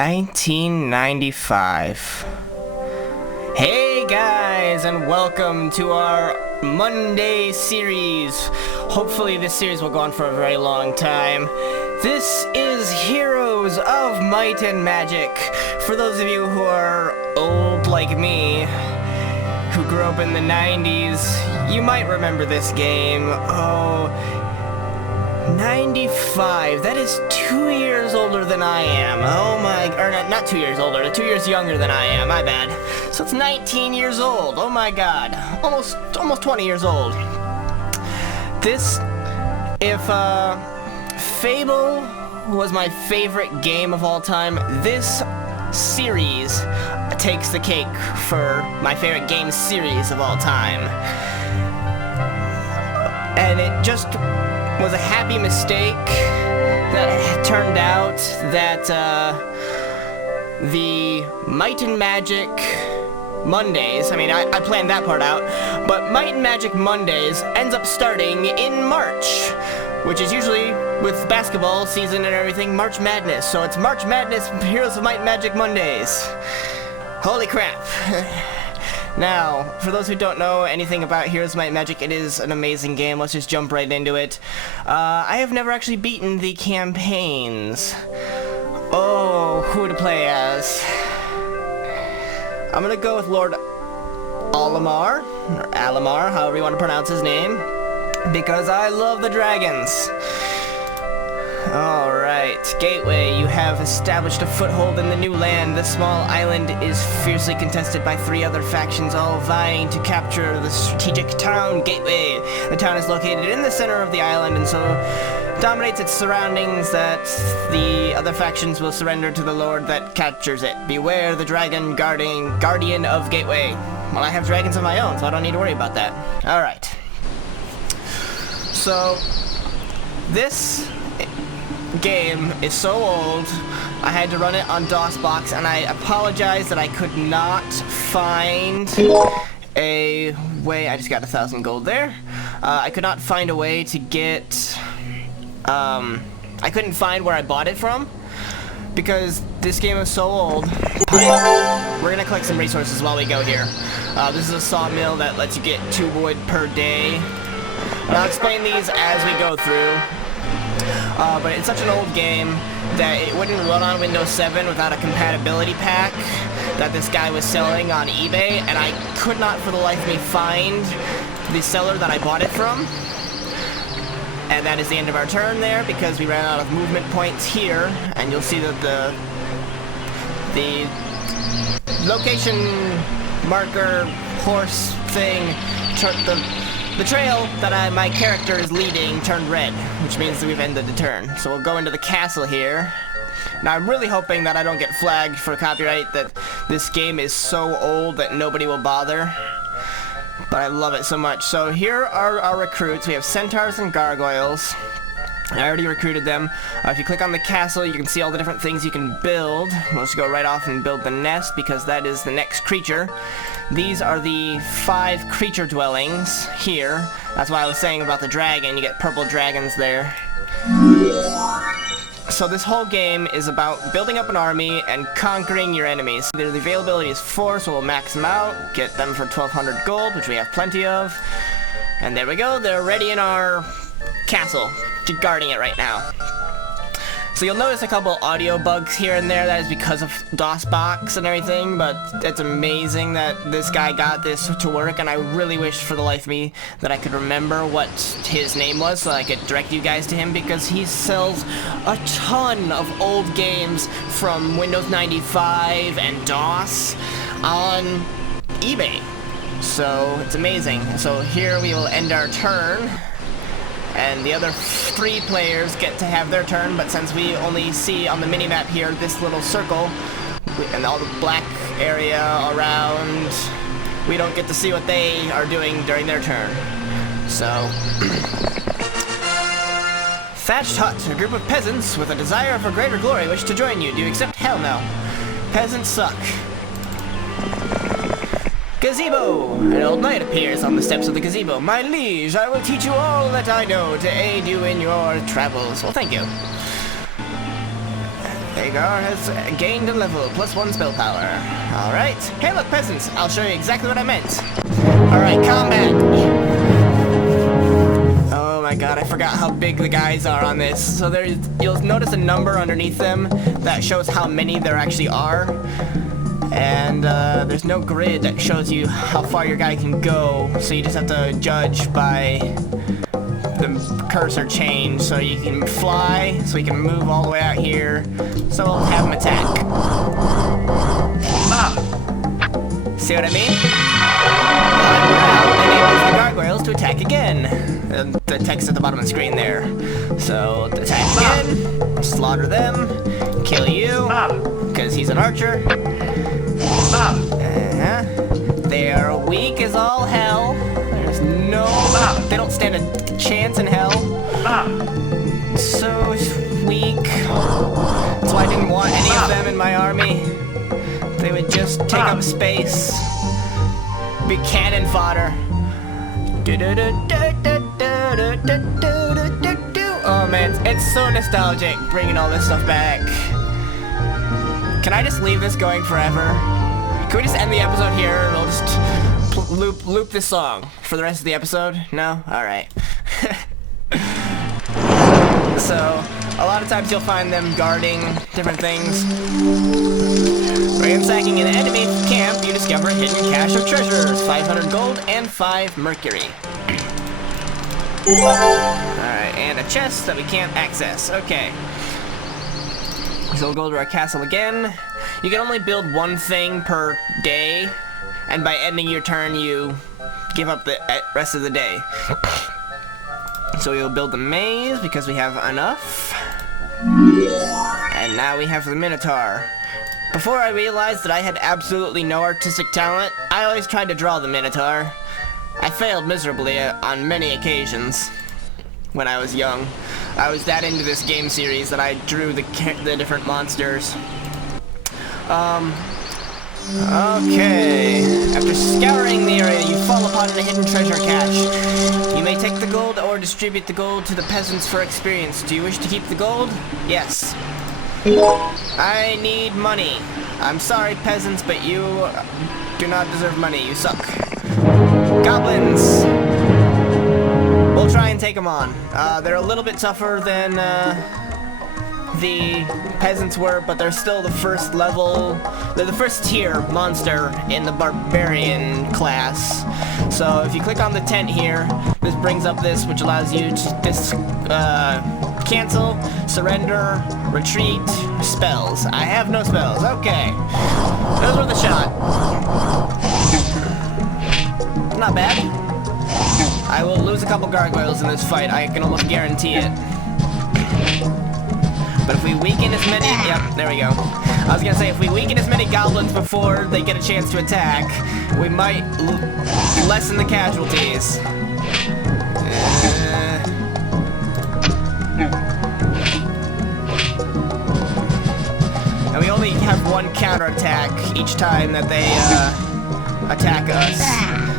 1995. Hey guys, and welcome to our Monday series. Hopefully this series will go on for a very long time. This is Heroes of Might and Magic. For those of you who are old like me, who grew up in the 90s, you might remember this game. Oh, 95. That is 2 years older than I am. Oh my, or not 2 years older, 2 years younger than I am, my bad. So it's 19 years old. Oh my god. Almost 20 years old. This, if Fable was my favorite game of all time, this series takes the cake for my favorite game series of all time. And it just was a happy mistake that it turned out that the Might and Magic Mondays, I planned that part out, but Might and Magic Mondays ends up starting in March, which is usually, with basketball season and everything, March Madness. So it's March Madness Heroes of Might and Magic Mondays. Holy crap. Now, for those who don't know anything about Heroes of Might and Magic, it is an amazing game. Let's just jump right into it. I have never actually beaten the campaigns. Oh, who to play as? I'm gonna go with Lord Olimar, or Alamar, however you want to pronounce his name, because I love the dragons. Alright, Gateway, you have established a foothold in the new land. This small island is fiercely contested by 3 other factions, all vying to capture the strategic town, Gateway. The town is located in the center of the island and so dominates its surroundings that the other factions will surrender to the lord that captures it. Beware the dragon guardian of Gateway. Well, I have dragons of my own, so I don't need to worry about that. Alright. So, this game is so old, I had to run it on DOSBox, and I apologize that I could not find a way. I just got 1,000 gold there. I could not find a way to get, I couldn't find where I bought it from, because this game is so old. We're gonna collect some resources while we go here. This is a sawmill that lets you get 2 wood per day. And I'll explain these as we go through. But it's such an old game that it wouldn't run on Windows 7 without a compatibility pack that this guy was selling on eBay, and I could not for the life of me find the seller that I bought it from. And that is the end of our turn there, because we ran out of movement points here, and you'll see that the location marker horse thing, the trail that my character is leading turned red, which means that we've ended the turn. So we'll go into the castle here. Now I'm really hoping that I don't get flagged for copyright, that this game is so old that nobody will bother. But I love it so much. So here are our recruits. We have centaurs and gargoyles. I already recruited them. If you click on the castle, you can see all the different things you can build. Let's go right off and build the nest, because that is the next creature. These are the 5 creature dwellings here. That's why I was saying about the dragon. You get purple dragons there. So this whole game is about building up an army and conquering your enemies. The availability is 4, so we'll max them out, get them for 1,200 gold, which we have plenty of. And there we go, they're ready in our castle, guarding it right now. So you'll notice a couple audio bugs here and there. That is because of DOSBox and everything, but it's amazing that this guy got this to work, and I really wish for the life of me that I could remember what his name was so I could direct you guys to him, because he sells a ton of old games from Windows 95 and DOS on eBay. So it's amazing. So here we will end our turn. And the other 3 players get to have their turn, but since we only see on the minimap here this little circle, and all the black area around, we don't get to see what they are doing during their turn. So, Thatched Hut, a group of peasants with a desire for greater glory wish to join you. Do you accept? Hell no. Peasants suck. Gazebo! An old knight appears on the steps of the gazebo. My liege, I will teach you all that I know to aid you in your travels. Well, thank you. A Gar has gained a level, +1 spell power. Alright. Hey look, peasants! I'll show you exactly what I meant. Alright, combat! Oh my god, I forgot how big the guys are on this. So you'll notice a number underneath them that shows how many there actually are. And there's no grid that shows you how far your guy can go, so you just have to judge by the cursor change. So you can fly, so you can move all the way out here, so we'll have him attack. See what I mean? Now enables the gargoyles to attack again. The text at the bottom of the screen there. So attack again, slaughter them, kill you, because he's an archer. They are weak as all hell. There's no... They don't stand a chance in hell. So weak. That's why I didn't want any of them in my army. They would just take up space. Be cannon fodder. Oh man, it's so nostalgic bringing all this stuff back. Can I just leave this going forever? Can we just end the episode here and we'll just loop this song for the rest of the episode? No? Alright. So, a lot of times you'll find them guarding different things. Ransacking an enemy camp, you discover a hidden cache of treasures. 500 gold and 5 mercury. Alright, and a chest that we can't access. Okay. So we'll go to our castle again. You can only build one thing per day, and by ending your turn you give up the rest of the day. So we'll build the maze because we have enough. And now we have the Minotaur. Before I realized that I had absolutely no artistic talent, I always tried to draw the Minotaur. I failed miserably on many occasions when I was young. I was that into this game series that I drew the different monsters. Okay. After scouring the area, you fall upon a hidden treasure cache. You may take the gold or distribute the gold to the peasants for experience. Do you wish to keep the gold? Yes. I need money. I'm sorry, peasants, but you do not deserve money. You suck. Goblins! We'll try and take them on. They're a little bit tougher than the peasants were, but they're still the first level. They're the first tier monster in the barbarian class. So if you click on the tent here, this brings up this, which allows you to cancel, surrender, retreat, spells. I have no spells. Okay. Those were the shot. Not bad. I will lose a couple gargoyles in this fight. I can almost guarantee it. But if we weaken as many... Yep, there we go. I was gonna say, if we weaken as many goblins before they get a chance to attack, we might lessen the casualties. And we only have one counterattack each time that they attack us.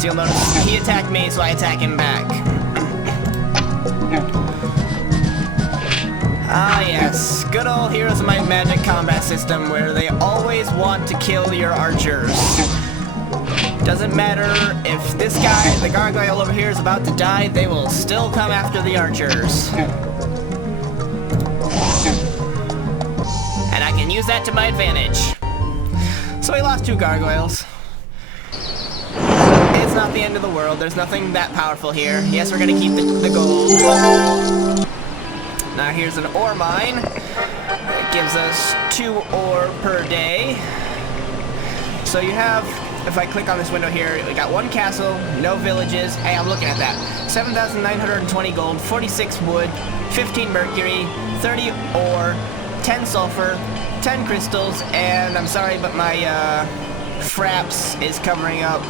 So you'll notice he attacked me, so I attack him back. Ah yes, good old Heroes of Might and Magic combat system where they always want to kill your archers. Doesn't matter if this guy, the gargoyle over here, is about to die, they will still come after the archers. And I can use that to my advantage. So we lost 2 gargoyles. It's not the end of the world, there's nothing that powerful here. Yes, we're gonna keep the gold. Now here's an ore mine. It gives us 2 ore per day. So you have, if I click on this window here, we got 1 castle, no villages. Hey, I'm looking at that. 7,920 gold, 46 wood, 15 mercury, 30 ore, 10 sulfur, 10 crystals, and I'm sorry, but my fraps is covering up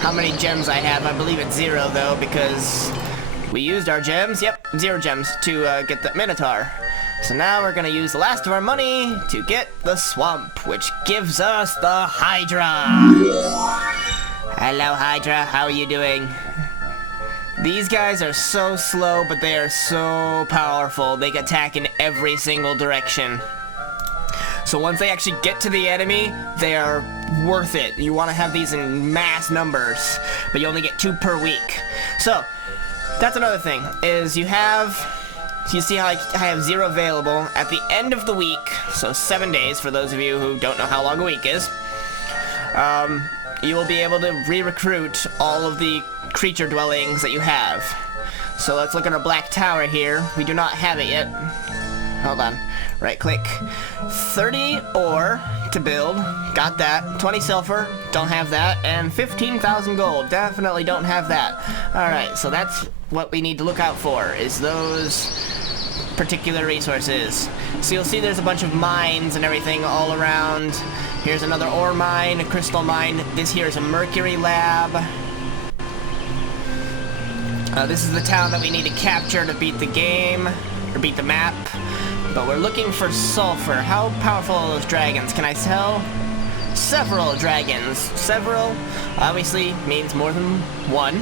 how many gems I have. I believe it's 0 though, because we used our gems. Yep, 0 gems to get the Minotaur. So now we're gonna use the last of our money to get the swamp, which gives us the Hydra. Hello, Hydra. How are you doing? These guys are so slow, but they are so powerful. They can attack in every single direction. So once they actually get to the enemy, they are worth it. You want to have these in mass numbers, but you only get 2 per week. So that's another thing, is you see how I have 0 available at the end of the week, so 7 days for those of you who don't know how long a week is. You will be able to re-recruit all of the creature dwellings that you have. So let's look at our black tower here. We do not have it yet. Hold on. Right click. 30 ore to build. Got that. 20 silver. Don't have that. And 15,000 gold. Definitely don't have that. Alright, so that's what we need to look out for, is those particular resources. So you'll see there's a bunch of mines and everything all around. Here's another ore mine, a crystal mine. This here is a mercury lab. This is the town that we need to capture to beat the game, or beat the map. But we're looking for sulfur. How powerful are those dragons? Can I tell? Several dragons. Several obviously means more than 1.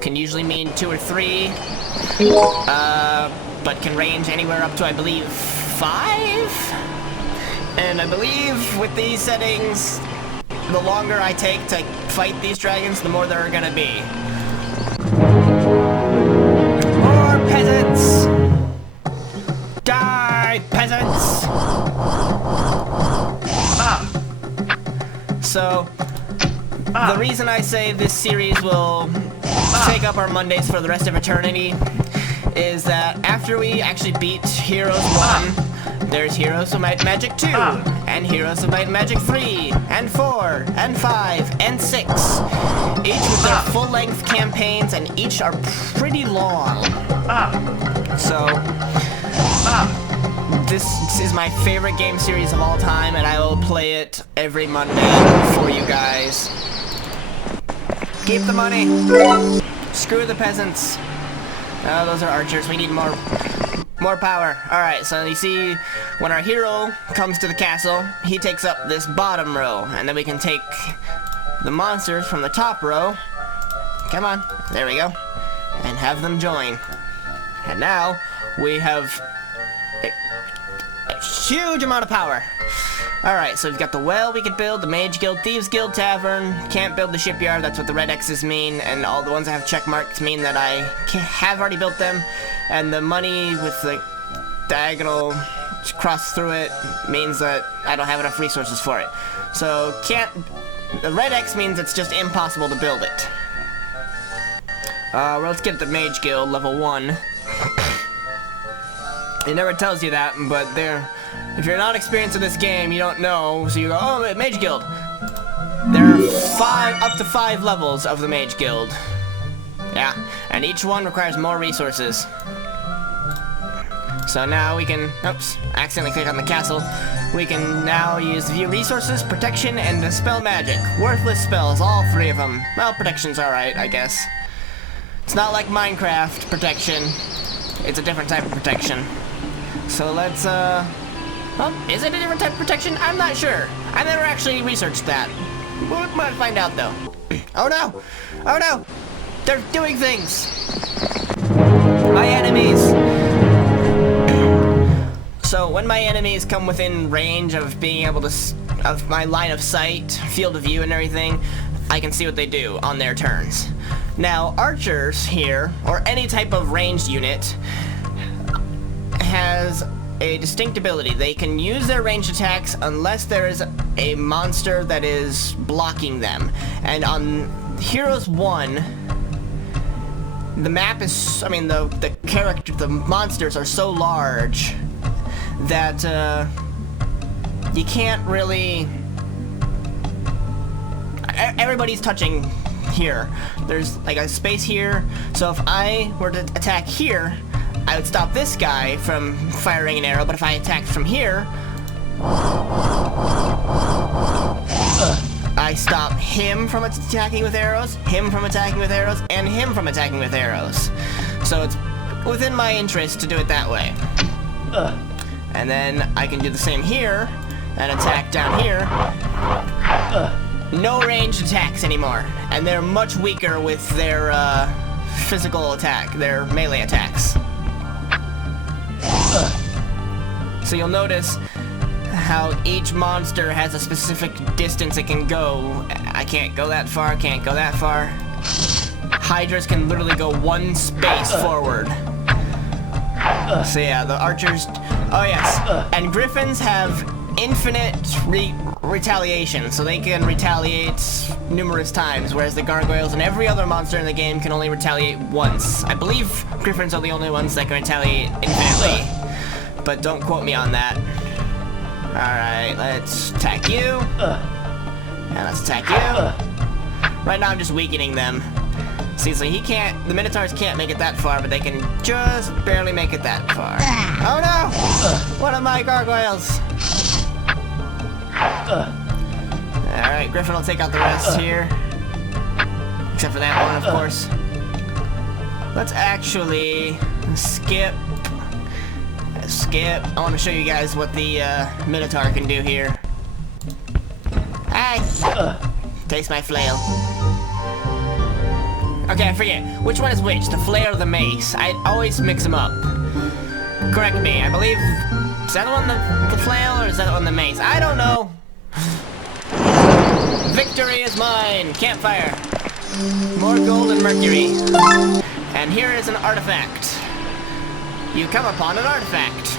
Can usually mean 2 or 3. But can range anywhere up to, I believe, 5? And I believe with these settings, the longer I take to fight these dragons, the more there are gonna be. More peasants! Die, peasants! So, the reason I say this series will take up our Mondays for the rest of eternity is that after we actually beat Heroes 1, there's Heroes of Might and Magic 2, and Heroes of Might and Magic 3, and 4, and 5, and 6. Each with their full-length campaigns, and each are pretty long. So, this is my favorite game series of all time, and I will play it every Monday for you guys. Keep the money. Screw the peasants. Oh, those are archers. We need more power. Alright, so you see, when our hero comes to the castle, he takes up this bottom row, and then we can take the monsters from the top row, come on, there we go, and have them join. And now, we have a huge amount of power. Alright, so we've got the well we could build, the Mage Guild, Thieves Guild, Tavern, can't build the shipyard, that's what the red X's mean, and all the ones that have check marks mean that I have already built them, and the money with the diagonal cross through it means that I don't have enough resources for it. So, the red X means it's just impossible to build it. Well, let's get the Mage Guild, level 1. It never tells you that, but if you're not experienced in this game, you don't know, so you go, oh, Mage Guild. There are up to 5 levels of the Mage Guild. Yeah, and each one requires more resources. So now we can, oops, accidentally click on the castle. We can now use view resources, protection, and dispel magic. Worthless spells, all 3 of them. Well, protection's alright, I guess. It's not like Minecraft protection. It's a different type of protection. So let's, oh, is it a different type of protection? I'm not sure. I never actually researched that. We'll find out, though. Oh, no! Oh, no! They're doing things! My enemies! So, when my enemies come within range of being able to, of my line of sight, field of view and everything, I can see what they do on their turns. Now, archers here, or any type of ranged unit, has a distinct ability. They can use their ranged attacks unless there is a monster that is blocking them. And on Heroes 1, the map is, I mean, the monsters are so large that, you can't really, everybody's touching here. There's like a space here, so if I were to attack here, I would stop this guy from firing an arrow, but if I attacked from here, I stop him from attacking with arrows, him from attacking with arrows, and him from attacking with arrows. So it's within my interest to do it that way. And then I can do the same here, and attack down here. No ranged attacks anymore, and they're much weaker with their physical attack, their melee attacks. So you'll notice how each monster has a specific distance it can go. I can't go that far, can't go that far. Hydras can literally go one space forward. So yeah, the archers... Oh yes, and griffins have infinite retaliation, so they can retaliate numerous times, whereas the gargoyles and every other monster in the game can only retaliate once. I believe griffins are the only ones that can retaliate infinitely, but don't quote me on that. Alright, let's attack you. And let's attack you. Right now I'm just weakening them. See, so he can't, the Minotaurs can't make it that far, but they can just barely make it that far. Oh no! One of my gargoyles! Alright, Griffin will take out the rest here. Except for that one, of course. Let's actually skip. I want to show you guys what the Minotaur can do here. Hey! Taste my flail. Okay, I forget. Which one is which? The flail or the mace? I always mix them up. Correct me. I believe... Is that one the flail or is that one the mace? I don't know. Victory is mine! Campfire! More gold and mercury. And here is an artifact. You come upon an artifact.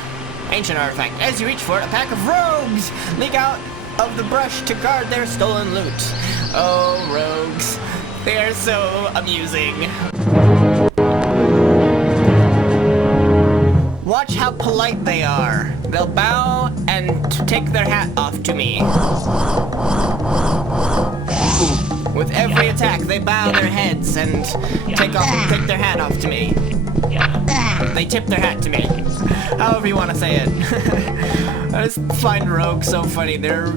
Ancient artifact. As you reach for it, a pack of rogues leak out of the brush to guard their stolen loot. Oh, rogues. They are so amusing. Watch how polite they are. They'll bow and take their hat off to me. With every attack, they bow their heads and take their hat off to me. They tip their hat to me. However you want to say it. I just find rogues so funny. They're...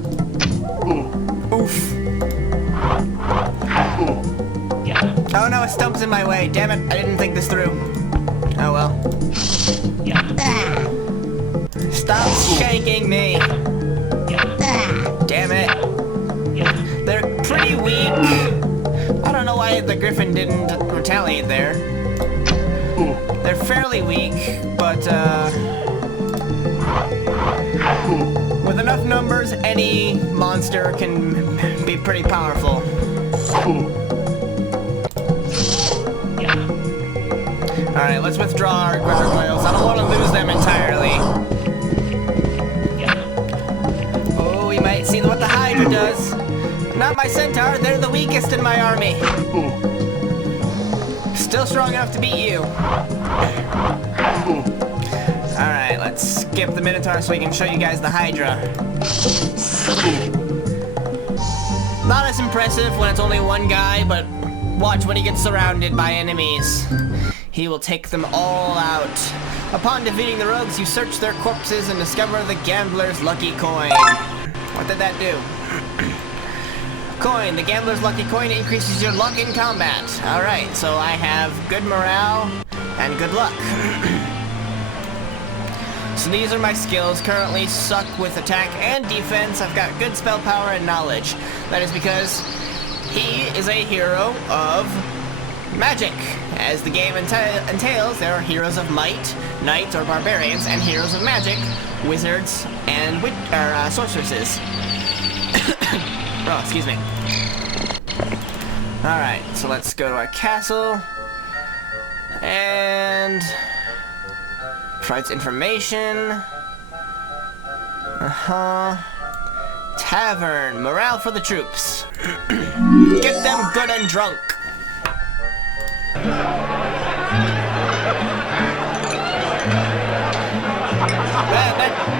Oof. Oh no, a stump's in my way. Damn it, I didn't think this through. Oh well. Stop shaking me. Damn it. They're pretty weak. I don't know why the griffin didn't retaliate there. They're fairly weak, but with enough numbers, any monster can be pretty powerful. Alright, let's withdraw our gargoyles. I don't want to lose them entirely. Oh, we might see what the Hydra does. Not my centaur, they're the weakest in my army. Still strong enough to beat you. Alright, let's skip the Minotaur so we can show you guys the Hydra. Not as impressive when it's only one guy, but watch when he gets surrounded by enemies. He will take them all out. Upon defeating the rogues, you search their corpses and discover the gambler's lucky coin. What did that do? Coin. The gambler's lucky coin increases your luck in combat. Alright, so I have good morale and good luck. So these are my skills. Currently suck with attack and defense. I've got good spell power and knowledge. That is because he is a hero of magic. As the game entails, there are heroes of might, knights or barbarians, and heroes of magic, wizards and sorceresses. Oh, excuse me. Alright, so let's go to our castle. And... provides information. Tavern. Morale for the troops. Get them good and drunk.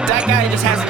That guy just has